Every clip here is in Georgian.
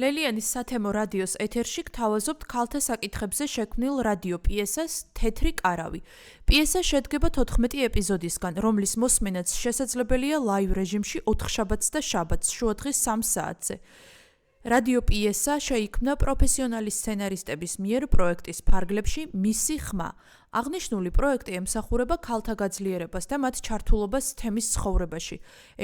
ლელიანის სათემო რადიოს ეთერში გთავაზობთ ქალთა საკითხებზე შექმნილ რადიო პიესას „თეთრი კარავი“. პიესა შედგება 14 ეპიზოდისგან, რომლის მოსმენაც შესაძლებელია ლაივ რეჟიმში 4 შაბათს და შაბათს შუადღის 3 საათზე. რადიო პიესა შეიქმნა პროფესიონალი სცენარისტების მიერ პროექტის ფარგლებში „მისი ხმა“. აღნიშნული პროექტი ემსახურება ქალთა გაძლიერებას და მათ ჩართულობას თემის ცხოვრებაში,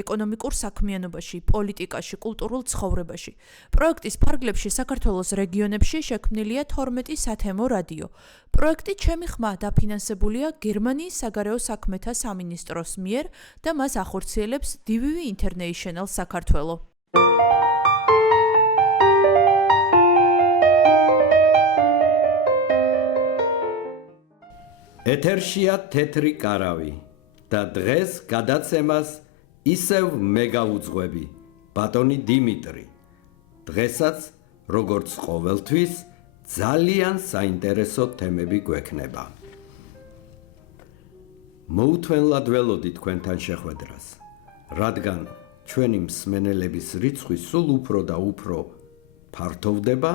ეკონომიკურ საქმიანობაში, პოლიტიკაში, კულტურულ ცხოვრებაში. პროექტის ფარგლებში საქართველოს რეგიონებში შექმნილია 12 სათემო რადიო. პროექტი „ჩემი ხმა“ დაფინანსებულია გერმანიის საგარეო საქმეთა სამინისტროს მიერ და მას ახორციელებს DVV International საქართველო. ეთერშია თეთრი კარავი და დღეს გადაცემას ისევ მე გავუძღვები, ბატონი დიმიტრი. დღესაც, როგორც ყოველთვის, ძალიან საინტერესო თემები გვექნება. მოუთმენლად ველოდი თქვენთან შეხვედრას, რადგან ჩვენი მსმენელების რიცხვი სულ უფრო და უფრო ფართოვდება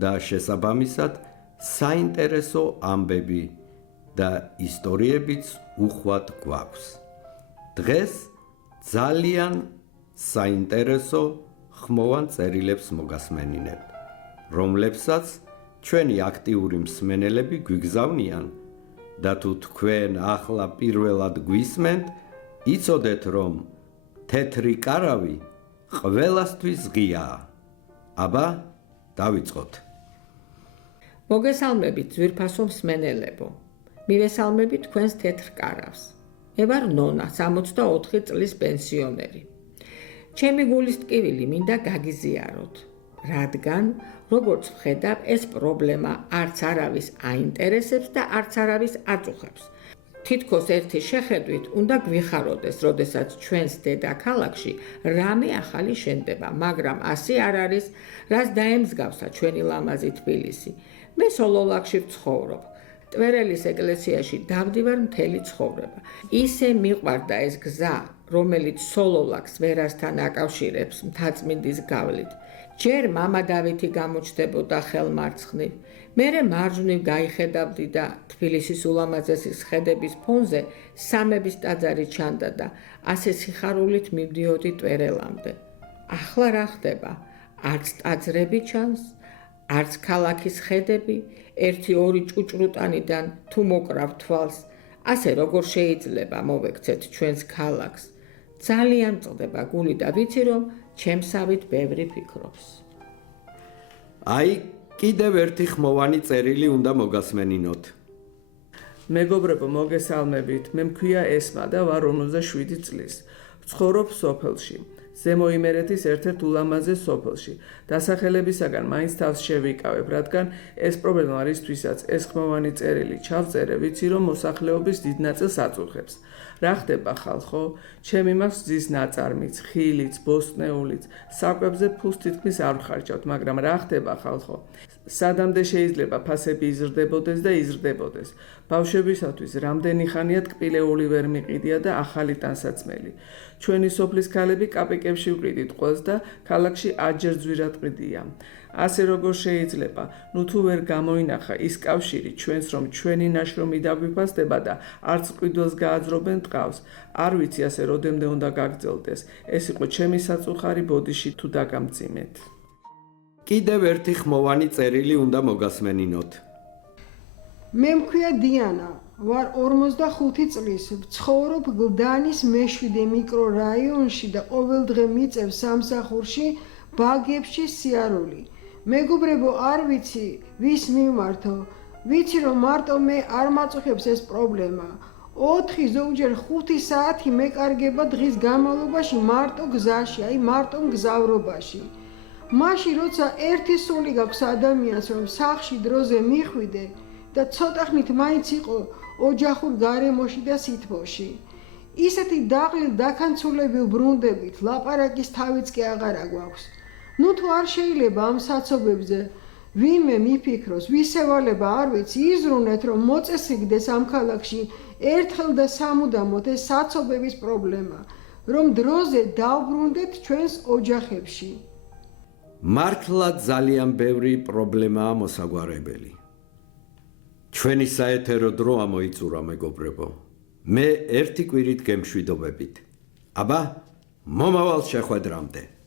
და შესაბამისად საინტერესო ამბები და ისტორიებიც უხვად გვაქვს. დღეს ძალიან საინტერესო ხმოვან წერილებს მოგასმენინებ, რომლებსაც ჩვენი აქტიური მსმენელები გვიგზავნიან და თუ თქვენ ახლა პირველად გვისმენთ, იცოდეთ, რომ თეთრი კარავი ყველასთვის ღიაა. აბა, დავიწყოთ. მოგესალმებით ძვირფასო მსმენელებო. მივესალმებით თქვენს თეთრ კარავს. მე ვარ ნონა, 64 წლის პენსიონერი. ჩემი გულის ტკივილი მინდა გაგიზიაროთ, რადგან, როგორც ვხედავ, ეს პრობლემა არც არავის აინტერესებს და არც არავის აწუხებს. თითქოს ერთი შეხედვით უნდა გვიხაროდეს, როდესაც ჩვენს დედაქალაქში რამე ახალი შენდება, მაგრამ ასე არ არის, რაც დაემსგავსა ჩვენი ლამაზი თბილისი. მე სოლოლაკში ვცხოვრობ. ტვერელის ეკლესიაში დავდივარ მთელი ცხოვრება. ისე მიყვარდა ეს გზა, რომელიც სოლოლაკს ვერასთან აკავშირებს მთაწმინდის გავლით. ჯერ მამა დავითი გამოჩნდებოდა ხელმარცხნივ, მერე მარჯვნივ გაიხედავდი და თბილისის ულამაზესი ხედების ფონზე სამების ტაძარი ჩანდა და ასე სიხარულით მივდიოდი ტვერელამდე. ახლა რა ხდება? არც ტაძრები ჩანს, არც ქალაქის ხედები, 1-2 ჭუჭრუტანიდან თუ მოკრავ თვალს, ასე როგორ შეიძლება მოვექცეთ ჩვენს ქალაქს. ძალიან მწყდება გული და ვიცი, რომ ჩემსავით ბევრი ფიქრობს. აი, კიდევ ერთი ხმოვანი წერილი უნდა მოგასმენინოთ. მეგობრებო, მოგესალმებით. მე მქვია ესმა და ვარ 57 წლის. ვცხოვრობ სოფელში. ზემო იმერეთის ერთ-ერთ ულამაზეს სოფელში. დასახელებისაგან მაინც თავს შევიკავებ, რადგან ეს პრობლემა არისთვისაც ეს ხმოვანი წერილი ჩავწერე, ვიცი რომ მოსახლეობის დიდ ნაწილს აწუხებს. რა ხდება ხალხო? ჩემი მაქვს ძის ნაწარმიც, ხილიც, ბოსტნეულიც, საკვებზე ფულს თითქმის არ ვხარჯავთ, მაგრამ რა ხდება ხალხო? სადამდე შეიძლება ფასები იზრდებოდეს და იზრდებოდეს. ბავშვებისათვის რამდენი ხანია ტკბილეული ვერ მიყიდია და ახალი ტანსაცმელი. ჩვენი სოფლის ქალები კაპიკებში ვყიდით ყველს და ქალაქში აჯერ ძვირად ყიდია. ასე როგორ შეიძლება, ნუ თუ ვერ გამოინახა ის კავშირი ჩვენს, რომ ჩვენი ნაშრომი დაგვიფასდება და არც ყიდველს გააძრობენ ტყავს. არ ვიცი ასე როდემდე უნდა გაგრძელდეს. ეს იყო ჩემი საწუხარი ბოდიში თუ დაგამძიმეთ. კიდევ ერთი ხმოვანი წერილი უნდა მოგასმენინოთ. მე მქვია დიანა, ვარ 45 წლის, ვცხოვრობ გლდანის მე-7 მიკრორაიონში და ყოველდღე მიწევ სამსახურში ბაგებში სიარული. მეგობრებო, არ ვიცი, ვის მივმართო. ვიცი, რომ მარტო მე არ მაწუხებს ეს პრობლემა. 4 ზოგჯერ 5 საათი მეკარგება დღის განმავლობაში მარტო გზაში, აი მარტო მგზავრობაში. მაშინ როცა ერთი სული გაქვს ადამიანს, რომ სახლში დროზე მიხვიდე და ცოტა ხნით მაინც იყო ოჯახურ გარემოში და სითბოში. ისეთი დაღლილ დაქანცულები ვბრუნდებით, ლაპარაკის თავიც კი აღარა გვაქვს. ნუ თუ არ შეიძლება ამ საცობებზე ვინმე მიფიქროს, ვისევალება არ ვიცი, იზრუნეთ, რომ მოწესრიგდეს ამ ქალაქში ერთხელ და სამუდამოდ ეს საცობების პრობლემა, რომ დროზე დავბრუნდეთ ჩვენს ოჯახებში. მართლა ძალიან ბევრი პრობლემაა მოსაგვარებელი. ჩვენი საეთერო დრო ამოიწურა მეგობრებო. მე ერთი კვირით გემშვიდობებით. აბა, მომავალ შეხვედრამდე.